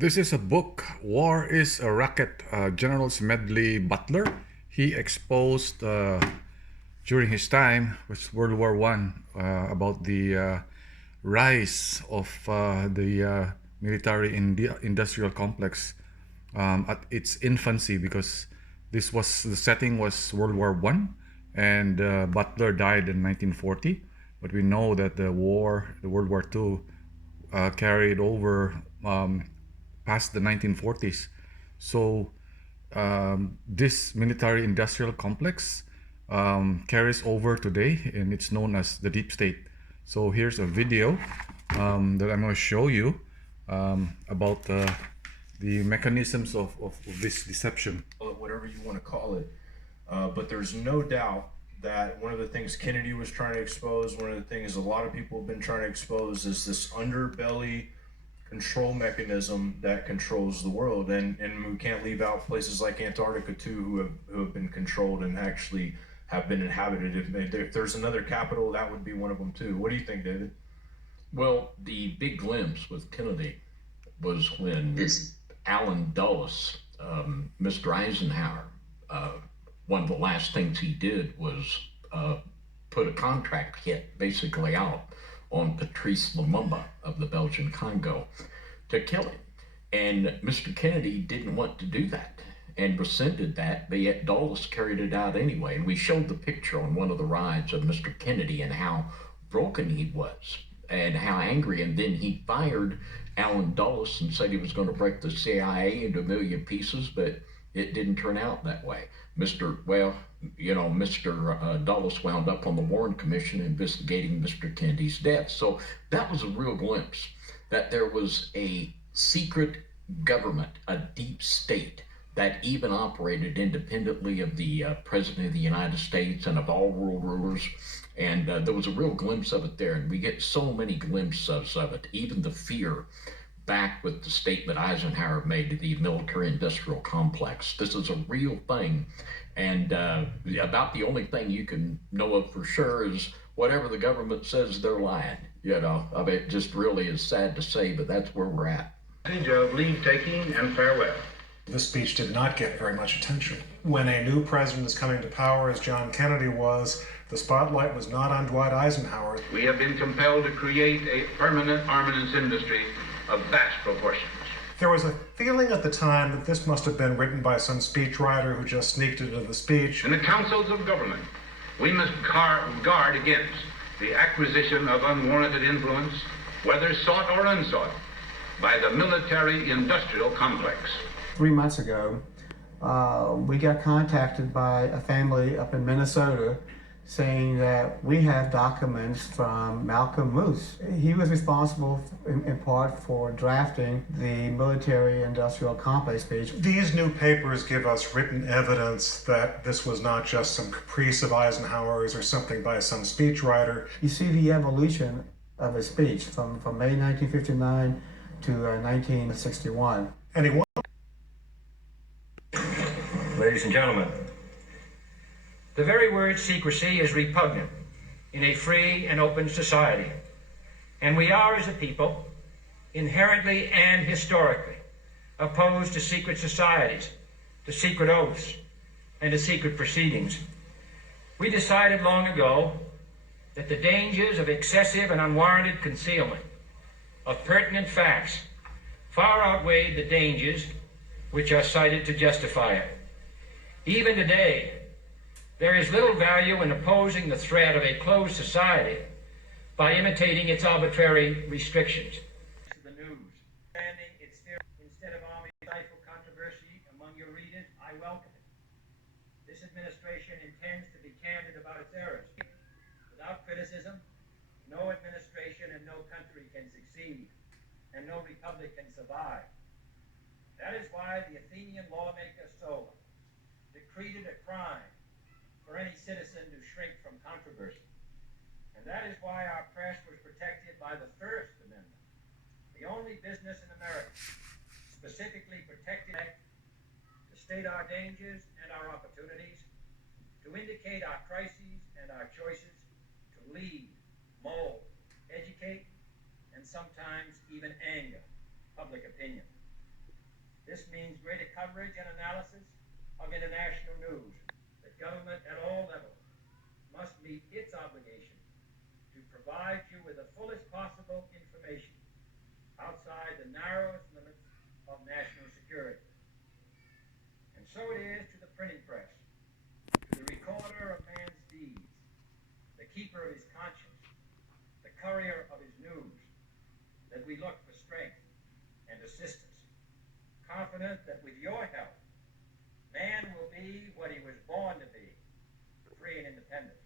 This is a book, War is a Racket, General Smedley Butler. He exposed during his time, which World War One, about the rise of the military industrial complex at its infancy, because this was the setting was World War One, and Butler died in 1940. But we know that the World War Two, carried over past the 1940s. So this military industrial complex carries over today, and it's known as the deep state. So here's a video that I'm going to show you about the mechanisms of this deception. Whatever you want to call it. But there's no doubt that one of the things Kennedy was trying to expose, one of the things a lot of people have been trying to expose, is this underbelly control mechanism that controls the world. And we can't leave out places like Antarctica too, who have been controlled and actually have been inhabited. If there's another capital, that would be one of them too. What do you think, David? Well, the big glimpse with Kennedy was when Allen Dulles, Mr. Eisenhower, one of the last things he did was put a contract hit basically out on Patrice Lumumba of the Belgian Congo to kill him. And Mr. Kennedy didn't want to do that and rescinded that, but yet Dulles carried it out anyway. And we showed the picture on one of the rides of Mr. Kennedy and how broken he was and how angry. And then he fired Allen Dulles and said he was going to break the CIA into a million pieces, but it didn't turn out that way. Mr. Dulles wound up on the Warren Commission investigating Mr. Kennedy's death. So that was a real glimpse that there was a secret government, a deep state that even operated independently of the President of the United States and of all world rulers. And there was a real glimpse of it there. And we get so many glimpses of it, even the fear back with the statement Eisenhower made to the military-industrial complex. This is a real thing, and about the only thing you can know of for sure is whatever the government says, they're lying. You know, I mean, it just really is sad to say, but that's where we're at. Of leave-taking and farewell. This speech did not get very much attention. When a new president is coming to power, as John Kennedy was, the spotlight was not on Dwight Eisenhower. We have been compelled to create a permanent armaments industry of vast proportions. There was a feeling at the time that this must have been written by some speechwriter who just sneaked into the speech. In the councils of government, we must guard against the acquisition of unwarranted influence, whether sought or unsought, by the military-industrial complex. 3 months ago, we got contacted by a family up in Minnesota saying that we have documents from Malcolm Moose. He was responsible in part for drafting the military-industrial complex speech. These new papers give us written evidence that this was not just some caprice of Eisenhower's or something by some speechwriter. You see the evolution of his speech from May 1959 to 1961. And he Ladies and gentlemen, the very word secrecy is repugnant in a free and open society. And we are, as a people, inherently and historically opposed to secret societies, to secret oaths, and to secret proceedings. We decided long ago that the dangers of excessive and unwarranted concealment of pertinent facts far outweighed the dangers which are cited to justify it. Even today, there is little value in opposing the threat of a closed society by imitating its arbitrary restrictions. The news. Instead of army stifle controversy among your readers, I welcome it. This administration intends to be candid about its errors. Without criticism, no administration and no country can succeed, and no republic can survive. That is why the Athenian lawmaker Solon decreed a crime for any citizen to shrink from controversy. And that is why our press was protected by the First Amendment, the only business in America specifically protected to state our dangers and our opportunities, to indicate our crises and our choices, to lead, mold, educate, and sometimes even anger public opinion. This means greater coverage and analysis of international news. The government at all levels must meet its obligation to provide you with the fullest possible information outside the narrowest limits of national security. And so it is to the printing press, to the recorder of man's deeds, the keeper of his conscience, the courier of his news, that we look for strength and assistance, confident that with your help, man will be what he was born to be, free and independent.